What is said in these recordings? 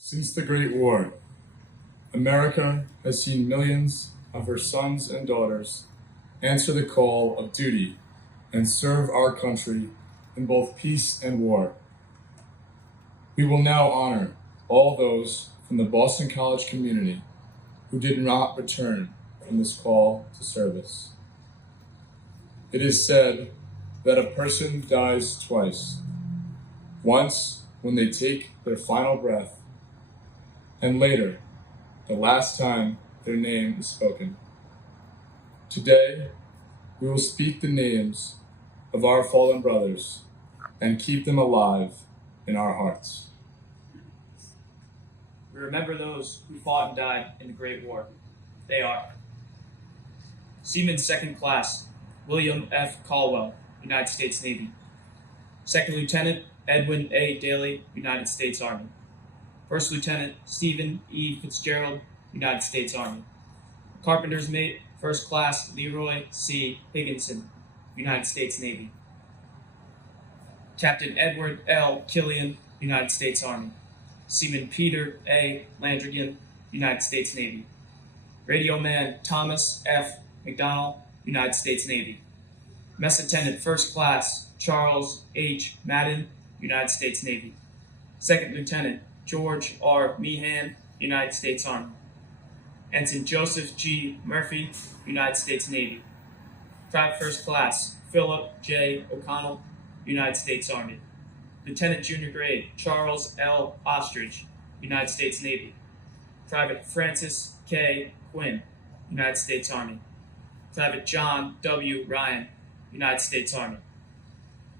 Since the Great War, America has seen millions of her sons and daughters answer the call of duty and serve our country in both peace and war. We will now honor all those from the Boston College community who did not return from this call to service. It is said that a person dies twice, once when they take their final breath, and later, the last time their name is spoken. Today, we will speak the names of our fallen brothers and keep them alive in our hearts. We remember those who fought and died in the Great War. They are Seaman Second Class William F. Caldwell, United States Navy. Second Lieutenant Edwin A. Daly, United States Army. First Lieutenant Stephen E. Fitzgerald, United States Army. Carpenter's Mate First Class Leroy C. Higginson, United States Navy. Captain Edward L. Killian, United States Army. Seaman Peter A. Landrigan, United States Navy. Radio Man Thomas F. McDonnell, United States Navy. Mess Attendant First Class Charles H. Madden, United States Navy. Second Lieutenant George R. Meehan, United States Army. Ensign Joseph G. Murphy, United States Navy. Private First Class Philip J. O'Connell, United States Army. Lieutenant Junior Grade Charles L. Ostrich, United States Navy. Private Francis K. Quinn, United States Army. Private John W. Ryan, United States Army.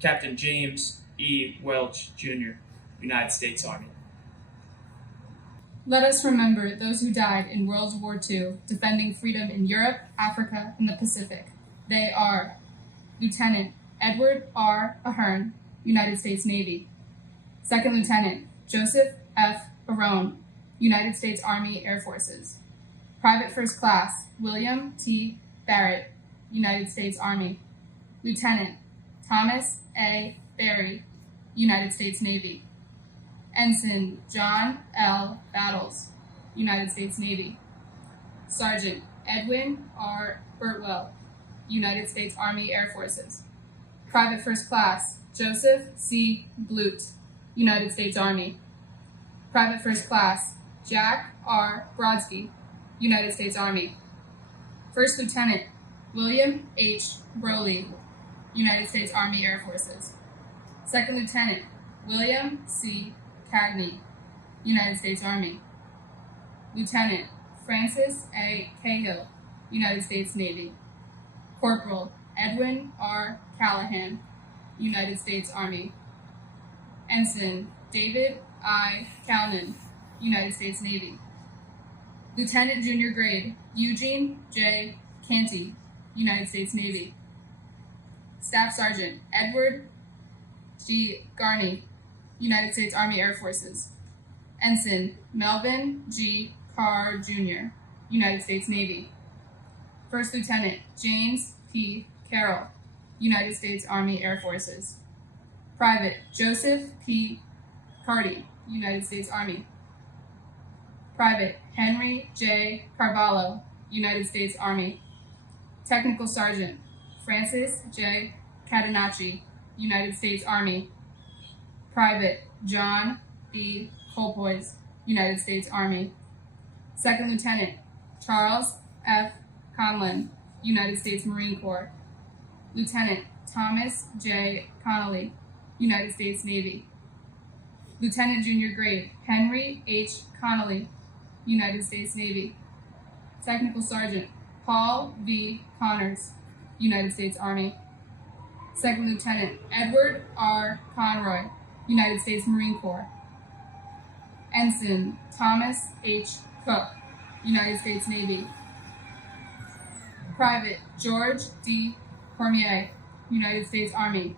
Captain James E. Welch, Jr., United States Army. Let us remember those who died in World War II defending freedom in Europe, Africa, and the Pacific. They are Lieutenant Edward R. Ahern, United States Navy. Second Lieutenant Joseph F. Barone, United States Army Air Forces. Private First Class William T. Barrett, United States Army. Lieutenant Thomas A. Berry, United States Navy. Ensign John L. Battles, United States Navy. Sergeant Edwin R. Burtwell, United States Army Air Forces. Private First Class Joseph C. Blute, United States Army. Private First Class Jack R. Brodsky, United States Army. First Lieutenant William H. Broley, United States Army Air Forces. Second Lieutenant William C. Cagney, United States Army. Lieutenant Francis A. Cahill, United States Navy. Corporal Edwin R. Callahan, United States Army. Ensign David I. Calnan, United States Navy. Lieutenant Junior Grade Eugene J. Canty, United States Navy. Staff Sergeant Edward G. Garney, United States Army Air Forces. Ensign Melvin G. Carr, Jr., United States Navy. First Lieutenant James P. Carroll, United States Army Air Forces. Private Joseph P. Carty, United States Army. Private Henry J. Carvalho, United States Army. Technical Sergeant Francis J. Catenacci, United States Army. Private John B. Colpoys, United States Army. Second Lieutenant Charles F. Conlon, United States Marine Corps. Lieutenant Thomas J. Connolly, United States Navy. Lieutenant Junior Grade Henry H. Connolly, United States Navy. Technical Sergeant Paul V. Connors, United States Army. Second Lieutenant Edward R. Conroy, United States Marine Corps. Ensign Thomas H. Cook, United States Navy. Private George D. Cormier, United States Army.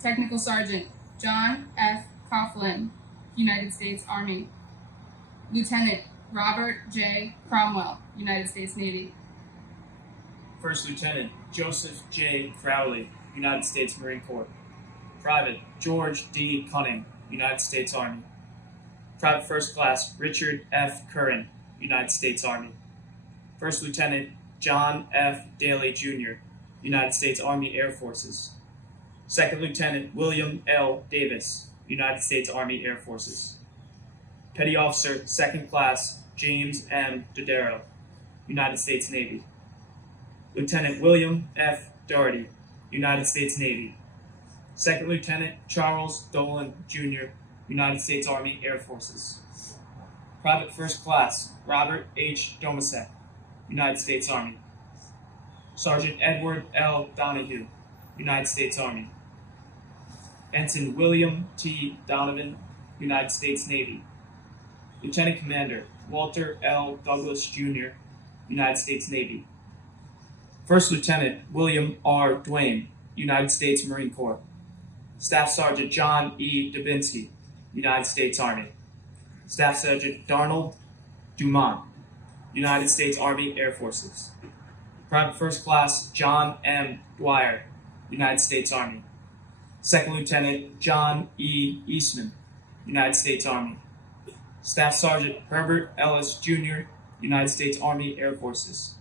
Technical Sergeant John F. Coughlin, United States Army. Lieutenant Robert J. Cromwell, United States Navy. First Lieutenant Joseph J. Crowley, United States Marine Corps. Private George D. Cunning, United States Army. Private First Class Richard F. Curran, United States Army. First Lieutenant John F. Daly, Jr., United States Army Air Forces. Second Lieutenant William L. Davis, United States Army Air Forces. Petty Officer Second Class James M. Dodaro, United States Navy. Lieutenant William F. Doherty, United States Navy. Second Lieutenant Charles Dolan, Jr., United States Army Air Forces. Private First Class Robert H. Domasek, United States Army. Sergeant Edward L. Donahue, United States Army. Ensign William T. Donovan, United States Navy. Lieutenant Commander Walter L. Douglas, Jr., United States Navy. First Lieutenant William R. Duane, United States Marine Corps. Staff Sergeant John E. Dubinsky, United States Army. Staff Sergeant Darnold Dumont, United States Army Air Forces. Private First Class John M. Dwyer, United States Army. Second Lieutenant John E. Eastman, United States Army. Staff Sergeant Herbert Ellis, Jr., United States Army Air Forces.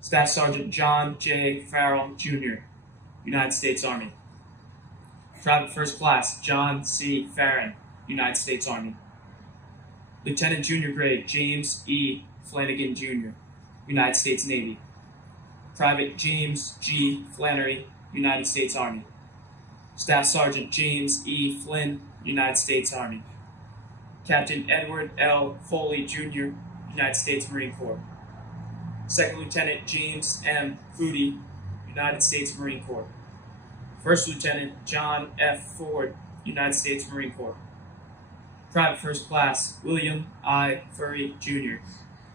Staff Sergeant John J. Farrell, Jr., United States Army. Private First Class John C. Farron, United States Army. Lieutenant Junior Grade James E. Flanagan, Jr., United States Navy. Private James G. Flannery, United States Army. Staff Sergeant James E. Flynn, United States Army. Captain Edward L. Foley, Jr., United States Marine Corps. Second Lieutenant James M. Foodie, United States Marine Corps. First Lieutenant John F. Ford, United States Marine Corps. Private First Class William I. Furry, Jr.,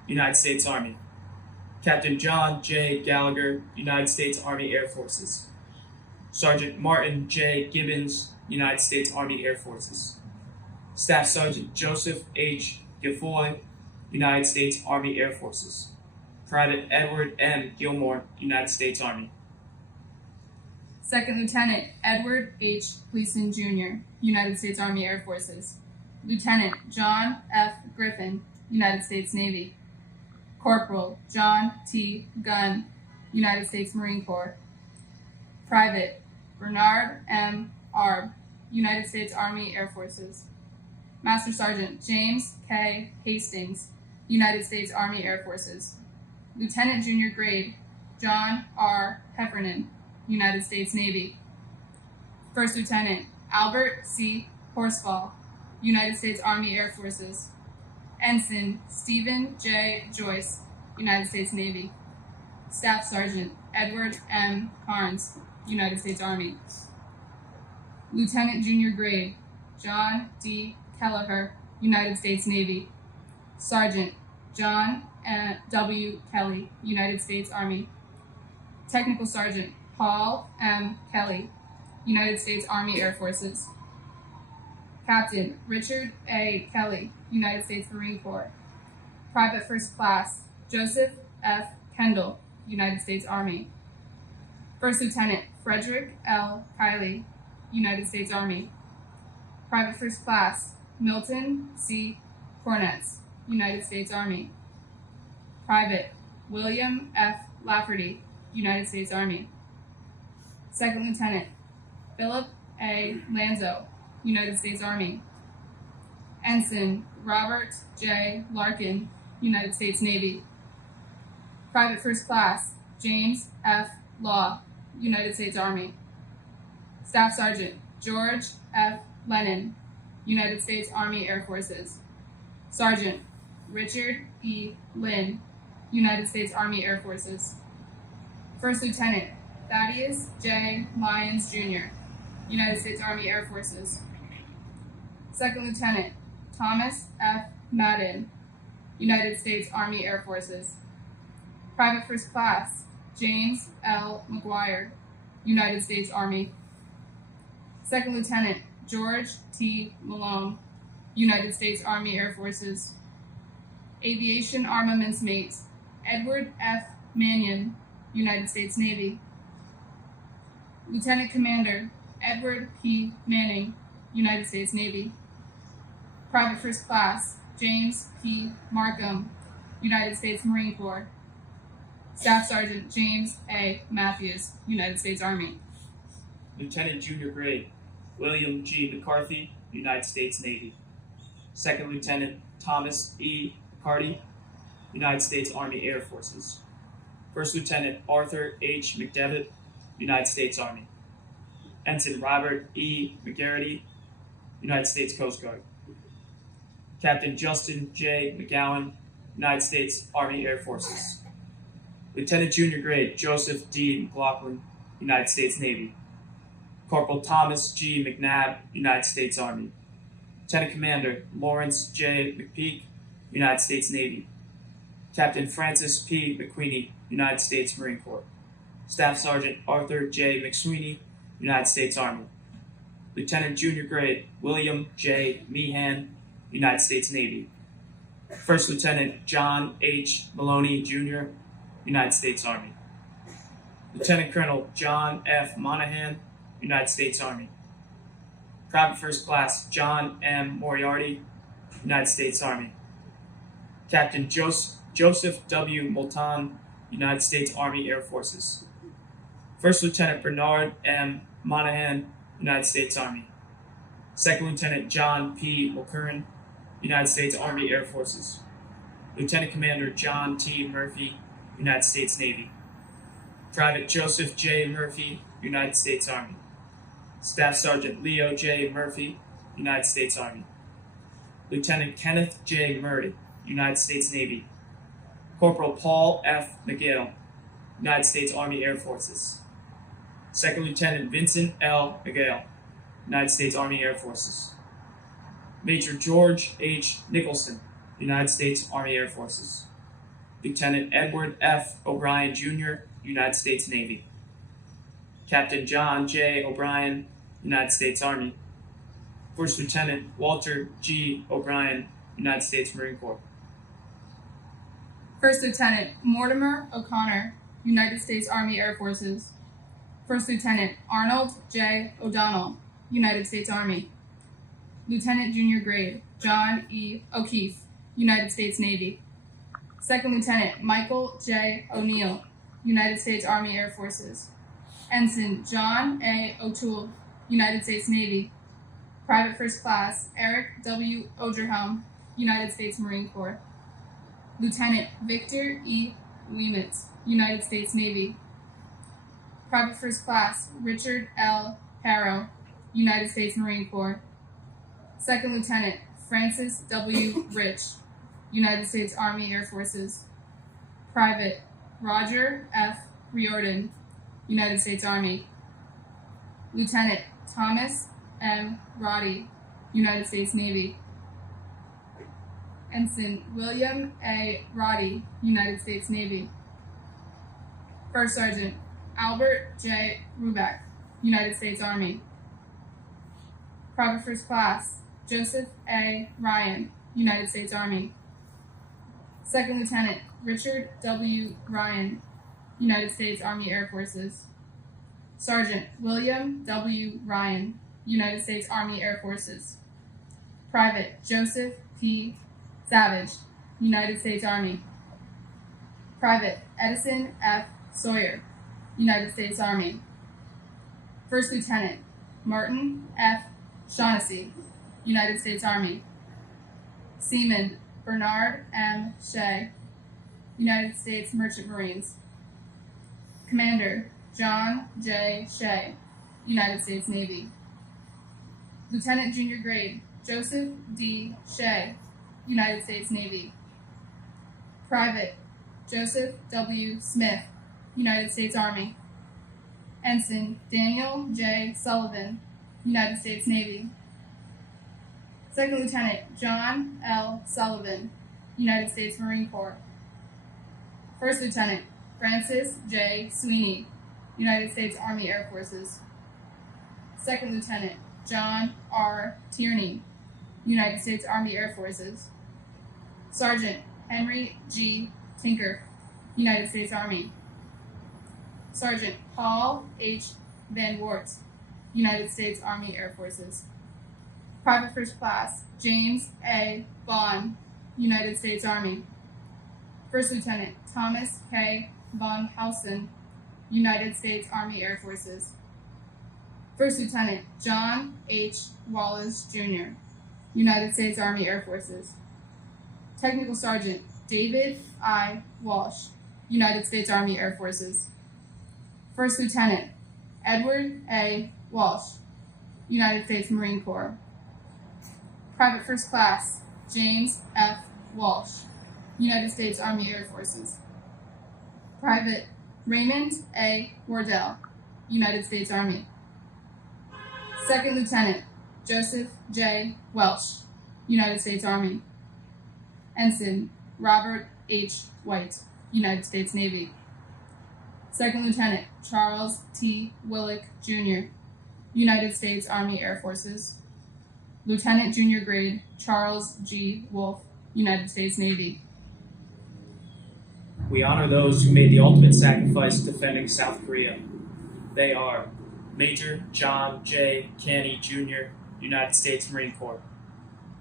United States Army. Captain John J. Gallagher, United States Army Air Forces. Sergeant Martin J. Gibbons, United States Army Air Forces. Staff Sergeant Joseph H. Guilfoyle, United States Army Air Forces. Private Edward M. Gilmore, United States Army. Second Lieutenant Edward H. Gleason, Jr., United States Army Air Forces. Lieutenant John F. Griffin, United States Navy. Corporal John T. Gunn, United States Marine Corps. Private Bernard M. Arb, United States Army Air Forces. Master Sergeant James K. Hastings, United States Army Air Forces. Lieutenant Junior Grade John R. Heffernan, United States Navy. First Lieutenant Albert C. Horsfall, United States Army Air Forces. Ensign Stephen J. Joyce, United States Navy. Staff Sergeant Edward M. Carnes, United States Army. Lieutenant Junior Grade John D. Kelleher, United States Navy. Sergeant John W. Kelly, United States Army. Technical Sergeant Paul M. Kelly, United States Army Air Forces. Captain Richard A. Kelly, United States Marine Corps. Private First Class Joseph F. Kendall, United States Army. First Lieutenant Frederick L. Kiley, United States Army. Private First Class Milton C. Cornetz, United States Army. Private William F. Lafferty, United States Army. Second Lieutenant Philip A. Lanzo, United States Army. Ensign Robert J. Larkin, United States Navy. Private First Class James F. Law, United States Army. Staff Sergeant George F. Lennon, United States Army Air Forces. Sergeant Richard E. Lynn, United States Army Air Forces. First Lieutenant Thaddeus J. Lyons, Jr., United States Army Air Forces. Second Lieutenant Thomas F. Madden, United States Army Air Forces. Private First Class James L. McGuire, United States Army. Second Lieutenant George T. Malone, United States Army Air Forces. Aviation Armaments Mate Edward F. Mannion, United States Navy. Lieutenant Commander Edward P. Manning, United States Navy. Private First Class James P. Markham, United States Marine Corps. Staff Sergeant James A. Matthews, United States Army. Lieutenant Junior Grade William G. McCarthy, United States Navy. Second Lieutenant Thomas E. McCarty, United States Army Air Forces. First Lieutenant Arthur H. McDevitt, United States Army. Ensign Robert E. McGarity, United States Coast Guard. Captain Justin J. McGowan, United States Army Air Forces. Lieutenant Junior Grade Joseph D. McLaughlin, United States Navy. Corporal Thomas G. McNabb, United States Army. Lieutenant Commander Lawrence J. McPeak, United States Navy. Captain Francis P. McQueenie, United States Marine Corps. Staff Sergeant Arthur J. McSweeney, United States Army. Lieutenant Junior Grade William J. Meehan, United States Navy. First Lieutenant John H. Maloney, Jr., United States Army. Lieutenant Colonel John F. Monahan, United States Army. Private First Class John M. Moriarty, United States Army. Captain Joseph W. Moulton, United States Army Air Forces. First Lieutenant Bernard M. Monahan, United States Army. Second Lieutenant John P. McCurran, United States Army Air Forces. Lieutenant Commander John T. Murphy, United States Navy. Private Joseph J. Murphy, United States Army. Staff Sergeant Leo J. Murphy, United States Army. Lieutenant Kenneth J. Murray, United States Navy. Corporal Paul F. McGill, United States Army Air Forces. Second Lieutenant Vincent L. McGill, United States Army Air Forces. Major George H. Nicholson, United States Army Air Forces. Lieutenant Edward F. O'Brien, Jr., United States Navy. Captain John J. O'Brien, United States Army. First Lieutenant Walter G. O'Brien, United States Marine Corps. First Lieutenant Mortimer O'Connor, United States Army Air Forces. First Lieutenant Arnold J. O'Donnell, United States Army. Lieutenant Junior Grade John E. O'Keefe, United States Navy. Second Lieutenant Michael J. O'Neill, United States Army Air Forces. Ensign John A. O'Toole, United States Navy. Private First Class Eric W. Oderhelm, United States Marine Corps. Lieutenant Victor E. Weemitz, United States Navy. Private First Class Richard L. Harrow, United States Marine Corps. Second Lieutenant Francis W. Rich, United States Army Air Forces. Private Roger F. Riordan, United States Army. Lieutenant Thomas M. Roddy, United States Navy. Ensign William A. Roddy, United States Navy. First Sergeant Albert J. Rubeck, United States Army. Private First Class Joseph A. Ryan, United States Army. Second Lieutenant Richard W. Ryan, United States Army Air Forces. Sergeant William W. Ryan, United States Army Air Forces. Private Joseph P. Savage, United States Army. Private Edison F. Sawyer, United States Army. First Lieutenant Martin F. Shaughnessy, United States Army. Seaman Bernard M. Shea, United States Merchant Marines. Commander John J. Shea, United States Navy. Lieutenant Junior Grade Joseph D. Shea, United States Navy. Private Joseph W. Smith, United States Army. Ensign Daniel J. Sullivan, United States Navy. Second Lieutenant John L. Sullivan, United States Marine Corps. First Lieutenant Francis J. Sweeney, United States Army Air Forces. Second Lieutenant John R. Tierney, United States Army Air Forces. Sergeant Henry G. Tinker, United States Army. Sergeant Paul H. Van Wart, United States Army Air Forces. Private First Class James A. Vaughn, United States Army. First Lieutenant Thomas K. Von Hausen, United States Army Air Forces. First Lieutenant John H. Wallace, Jr., United States Army Air Forces. Technical Sergeant David I. Walsh, United States Army Air Forces. First Lieutenant Edward A. Walsh, United States Marine Corps. Private First Class James F. Walsh, United States Army Air Forces. Private Raymond A. Wardell, United States Army. Second Lieutenant Joseph J. Welch, United States Army. Ensign Robert H. White, United States Navy. Second Lieutenant Charles T. Willick, Jr., United States Army Air Forces. Lieutenant Junior Grade Charles G. Wolf, United States Navy. We honor those who made the ultimate sacrifice defending South Korea. They are Major John J. Caney, Jr., United States Marine Corps.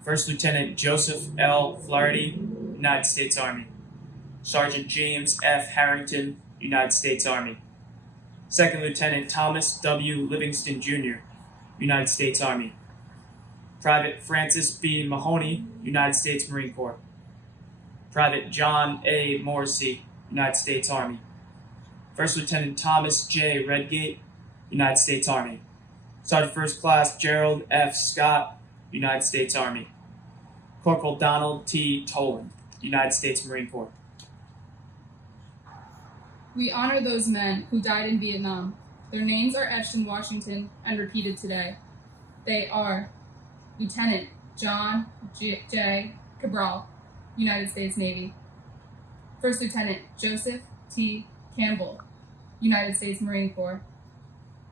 First Lieutenant Joseph L. Flaherty, United States Army. Sergeant James F. Harrington, United States Army. Second Lieutenant Thomas W. Livingston, Jr., United States Army. Private Francis B. Mahoney, United States Marine Corps. Private John A. Morrissey, United States Army. First Lieutenant Thomas J. Redgate, United States Army. Sergeant First Class Gerald F. Scott, United States Army. Corporal Donald T. Toland, United States Marine Corps. We honor those men who died in Vietnam. Their names are etched in Washington and repeated today. They are Lieutenant John J. Cabral, United States Navy. First Lieutenant Joseph T. Campbell, United States Marine Corps.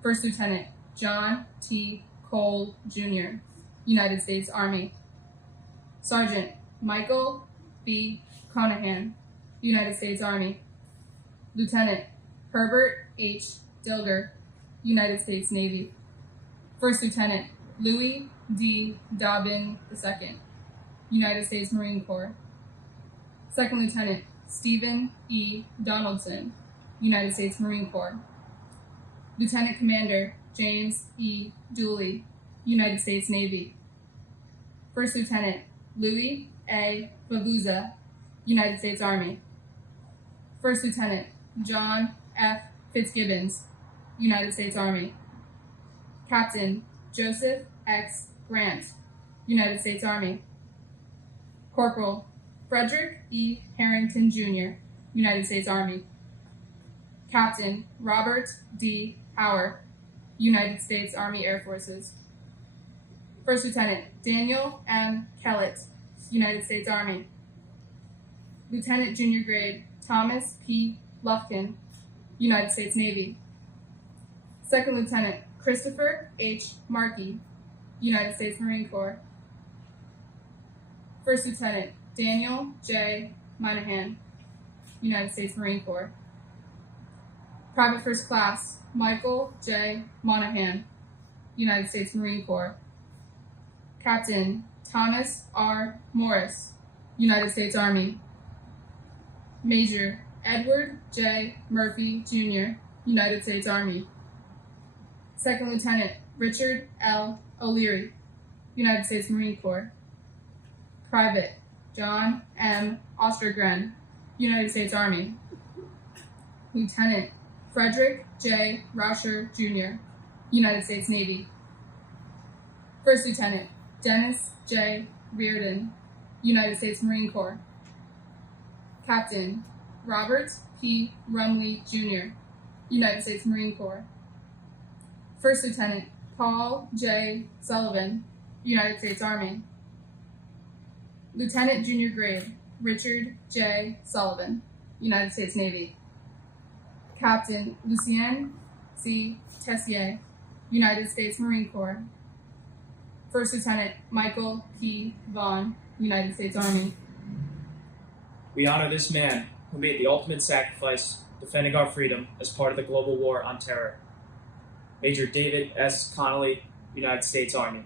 First Lieutenant John T. Cole, Jr., United States Army. Sergeant Michael B. Conahan, United States Army. Lieutenant Herbert H. Dilger, United States Navy. First Lieutenant Louis D. Dobbin II, United States Marine Corps. Second Lieutenant Stephen E. Donaldson, United States Marine Corps. Lieutenant Commander James E. Dooley, United States Navy. First Lieutenant Louis A. Babuza, United States Army. First Lieutenant John F. Fitzgibbons, United States Army. Captain Joseph X. Grant, United States Army. Corporal Frederick E. Harrington, Jr., United States Army. Captain Robert D. Hauer, United States Army Air Forces. First Lieutenant Daniel M. Kellett, United States Army. Lieutenant Junior Grade Thomas P. Lufkin, United States Navy. Second Lieutenant Christopher H. Markey, United States Marine Corps. First Lieutenant Daniel J. Monahan, United States Marine Corps. Private First Class Michael J. Monahan, United States Marine Corps. Captain Thomas R. Morris, United States Army. Major Edward J. Murphy, Jr., United States Army. Second Lieutenant Richard L. O'Leary, United States Marine Corps. Private John M. Ostergren, United States Army. Lieutenant Frederick J. Rauscher, Jr., United States Navy. First Lieutenant Dennis J. Reardon, United States Marine Corps. Captain Robert P. Rumley, Jr., United States Marine Corps. First Lieutenant Paul J. Sullivan, United States Army. Lieutenant Junior Grade Richard J. Sullivan, United States Navy. Captain Lucien C. Tessier, United States Marine Corps. First Lieutenant Michael P. Vaughn, United States Army. We honor this man who made the ultimate sacrifice defending our freedom as part of the global war on terror. Major David S. Connolly, United States Army.